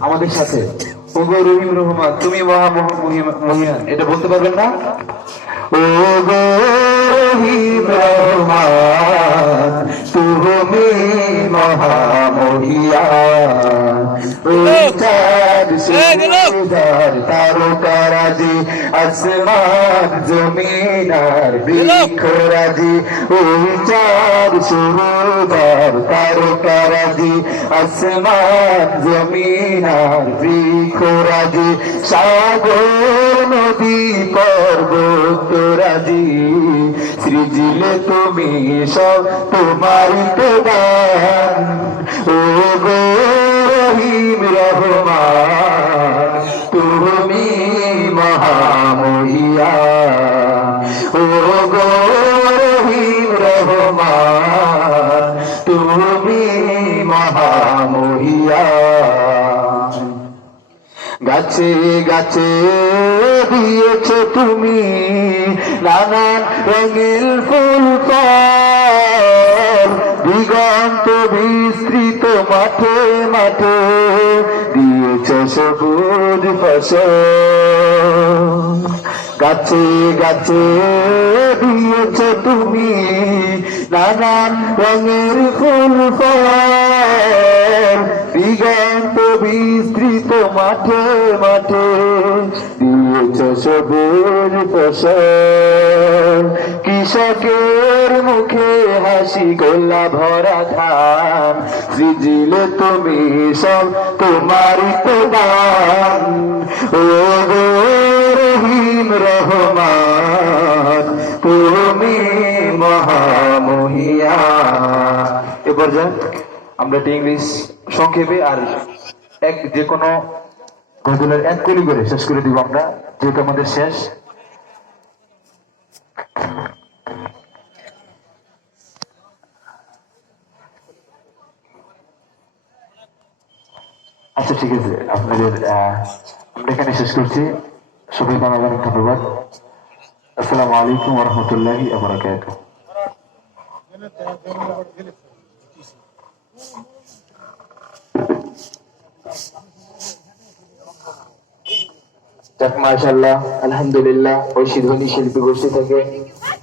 আমাদের সাথে। ও গো রহিম রহমান তুমি মহামহিয়ান এটা বলতে পারবেন না? ও গো রহিম রহমান তুমি চাঁদ সূর্যের তারকারাজি আসমান জমিন আর বৃক্ষরাজি ওই চাঁদ তারকারাজি আসমান জমিন বৃক্ষরাজি সাগর নদী সৃজিলে তুমি সব তোমার ও গো রহিম তুমি মহামহিয়া গাছে গাছে দিয়েছ তুমি নানান রঙিল ফুল ফল দিগন্ত বিস্তৃত মাঠে মাঠে দিয়েছ সবুজ ফসল। গাছে গাছে দিয়েছ তুমি নানান রঙের ফুল দিগন্ত বিস্তৃত মাঠে মাঠে দিয়েছ সবুজ ফসল। কৃষকের মুখে হাসি গোলা ভরা ধান। সৃজিলে তুমি সব তোমারই তো ও তুমি মহামহিয়া। আমরা একটি ইংলিশ সংক্ষেপে আর এক যে কোনো গজলের এক কলি করে শেষ করে দিব আমরা, যেহেতু আমাদের শেষ। আচ্ছা ঠিক আছে। আপনাদের আমরা এখানে শেষ করছি। সবাইকে অনেক ধন্যবাদ। আসসালামু আলাইকুম রহমতুল্লাহি আবরাকাত মাশাল্লাহ আলহামদুলিল্লাহ ঐশী ধ্বনি শিল্পী গোষ্ঠী থেকে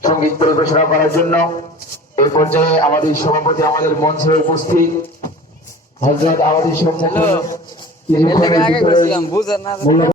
সংগীত পরিবেশনা করার জন্য এই পর্যায়ে আমাদের সভাপতি আমাদের মঞ্চে উপস্থিত। হজরত আমাদের সম্মুখে